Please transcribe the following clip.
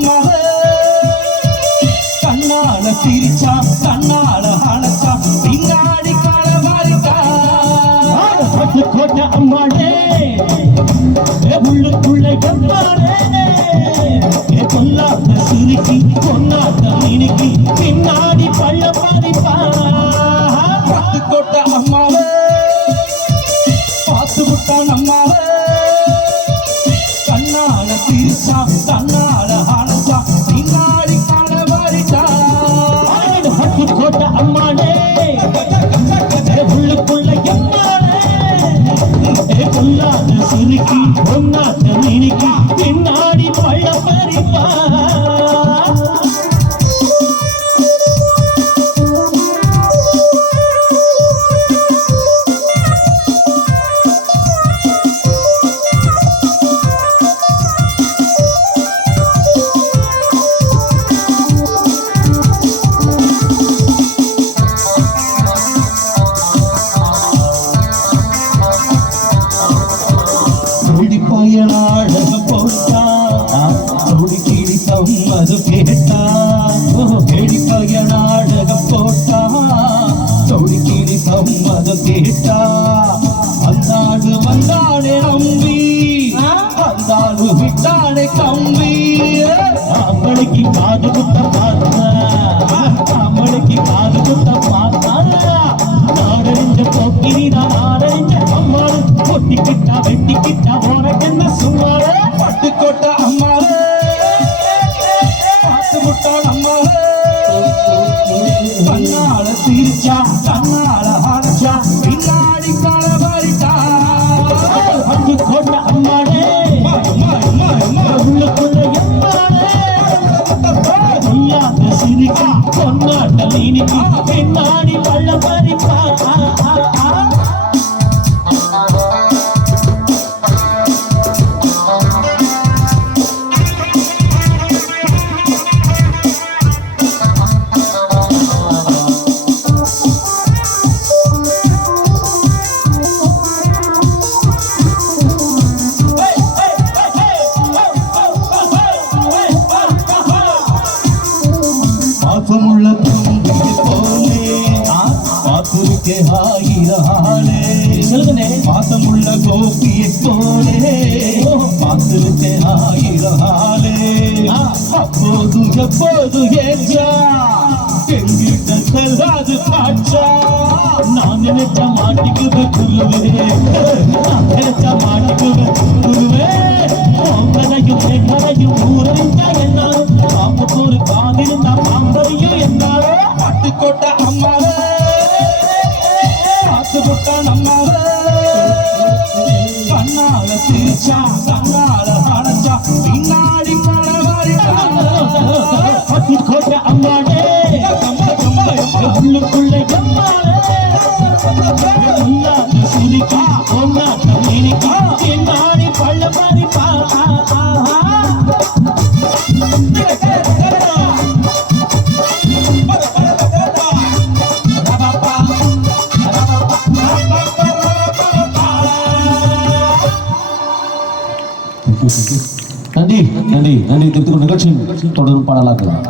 அம்மாவே கண்ணால சிரிச்சா கண்ணால அழைச்சா பின்னாடி களவாரிட்டா கோட்டை அம்மாடே உள்ளுக்குள்ள எம்மாடே கொல்லாத சிரிக்கி கொன்னாத நினைக்கி பின்னாடி பள்ள பாதிப்பா கோட்டை அம்மாவே பார்த்து விட்டான் அம்மாவே கண்ணால சிரிச்சா கண்ணால அழைச்சா பின்னாடி களவாரிட்டா கோட்டை அம்மாடே உள்ளுக்குள்ள எம்மாடே கொல்லாத சிரிக்கி கொன்னாத நினைக்கி பின்னாடி பள்ள பறிப்பா பயனாழக போட்டா தொடி கிளி சம்மது கேட்டா கேடி பயனாழக போட்டா தொடி கிளி சம்மது கேட்டா அந்தாடு வந்தாடே நம்பி அந்தாடு விட்டாடே கம்பி அம்மளுக்கு காது குத்த பார்த்தா அம்மளுக்கு காது குத்த பார்த்தா நாடறிஞ்ச போக்கிரி நான் ஆடறிஞ்ச அம்மாள் கொட்டிக்கிட்டா வெட்டிக்கிட்டா உனக்கு என்ன சும்மாவே பட்டுக்கோட்டை அம்மாவே பார்த்து விட்டான் அம்மாவே கண்ணால சிரிச்சா கண்ணால அரைச்சா பின்னாடி களவாரிட்டா பட்டுக்கோட்டை அம்மாடே உள்ளுக்குள்ள எம்மாடே சொல்லாத சிரிக்கா கொண்டாட்ட நீனிக்கு பின்னாடி பள்ள பறிப்பா பாசமுள்ள தம்பியை போலே பாத்திருக்கே ஆயிரே சொல்லுங்க பாசமுள்ள கோபியை போலே பாத்திருக்கே ஆயிரே அப்போதும் எப்போதும் ஏச்சா எங்கிட்ட செல்லாது காட்சா நான் நினைச்ச மாட்டிக்குது குருவே நான் நினைச்ச மாட்டிக்குது குருவே கதையும் கதையும் ஊரறிஞ்சா என்னாலும் பாம்புக்கு ஒரு காதிருந்தா பாம்பரையும் என்னாலும் பட்டுக்கோட்டை அம்மாவே பார்த்து விட்டான் அம்மாவே கண்ணால சிரிச்சா கண்ணால அடைச்சா பின்னாடி களவாரிட்டா பட்டுக்கோட்டை அம்மாடே உள்ளுக்குள்ள எம்மாடே சொல்லாத சிரிக்கா ஒன்னாட்ட நினைக்கா பின்னாடி பள்ள பறிப்பா நன்றி நன்றி நன்றி திருத்துக்கு நிகழ்ச்சி தொடரும் பாடலாக